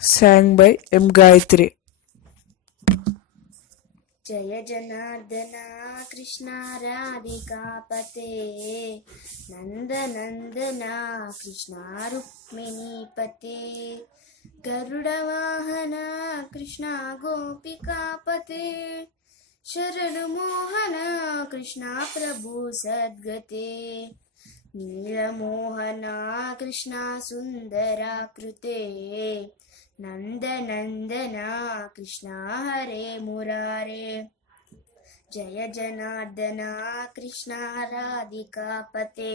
sang by M. Gayatri. जय जनार्दना कृष्ण राधिकापते नन्दनन्दना कृष्ण रुक्मिणीपते गरुडवाहना कृष्ण गोपिकापते शरणमोहना कृष्ण प्रभु सद्गते नीलमोहना कृष्ण सुन्दराकृते नन्दनन्दना कृष्ण हरे मुरारे जय जनार्दना कृष्ण राधिकापते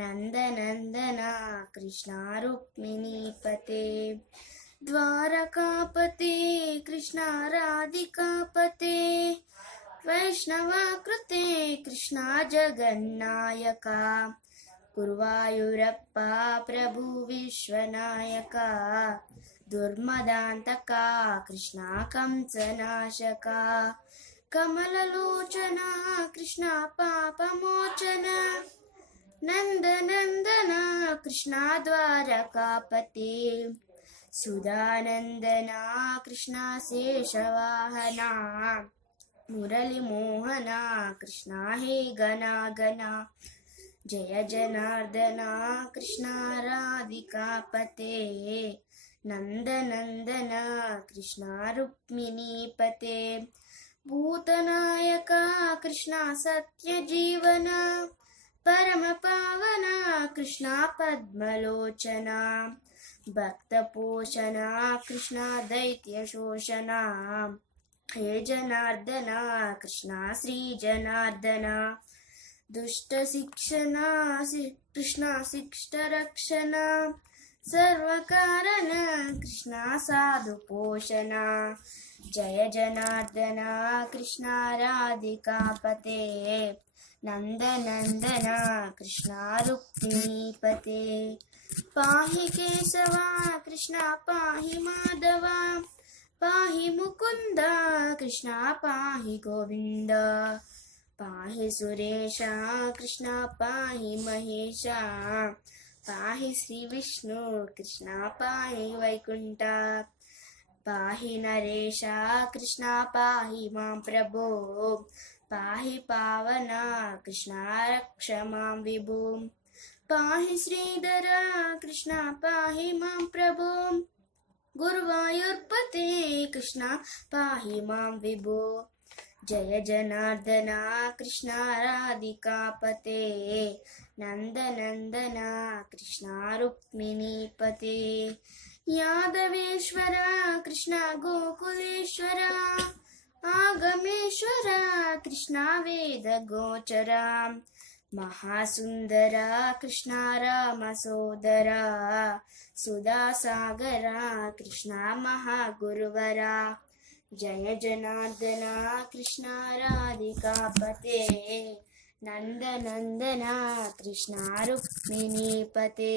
नन्दनन्दना कृष्ण रुक्मिणीपते द्वारकापते कृष्ण राधिकापते वैष्णवाकृते कृष्ण जगन्नायका गुरुवायूरप्पा प्रभु विश्वनायका दुर्मदान्तका कृष्ण कंसनाशका कमललोचना कृष्ण पापमोचना नन्दनन्दना कृष्ण द्वारकापते सुधानन्दना कृष्ण शेषवाहना मुरलीमोहना कृष्ण हे गणागणा जय जनार्दना कृष्ण राधिकापते नन्दनन्दना कृष्ण रुक्मिणीपते भूतनायका कृष्ण सत्यजीवना परमपावना कृष्ण पद्मलोचना भक्तपोषणा कृष्ण दैत्यशोषणा हे जनार्दना कृष्ण श्रीजनार्दना दुष्टशिक्षणा कृष्ण शिष्टरक्षणा सर्वकारण कृष्ण साधुपोषणा जय जनार्दना कृष्ण राधिकापते नन्दनन्दना कृष्ण रुक्मिणीपते पाहि केशवा कृष्ण पाहि माधवा पाहि मुकुन्द कृष्ण पाहि गोविन्द पाहि सुरेशा कृष्ण पाहि महेशा पाहि श्रीविष्णु कृष्ण पाहि वैकुण्ठ पाहि नरेशा कृष्ण पाहि मां प्रभो पाहि पावना कृष्ण रक्ष मां विभो पाहि श्रीधरा कृष्ण पाहि मां प्रभो गुरुवायूर्पते कृष्ण पाहि मां विभो जय जनार्दना कृष्ण राधिकापते नन्दनन्दना कृष्ण रुक्मिणीपते यादवेश्वरा कृष्ण गोकुलेश्वरा आगमेश्वरा कृष्ण वेदगोचरा महासुन्दरा कृष्ण रामसोदरा सुधासागरा कृष्ण महागुरुवरा जय जनार्दना कृष्ण राधिकापते नन्दनन्दना कृष्ण रुक्मिणीपते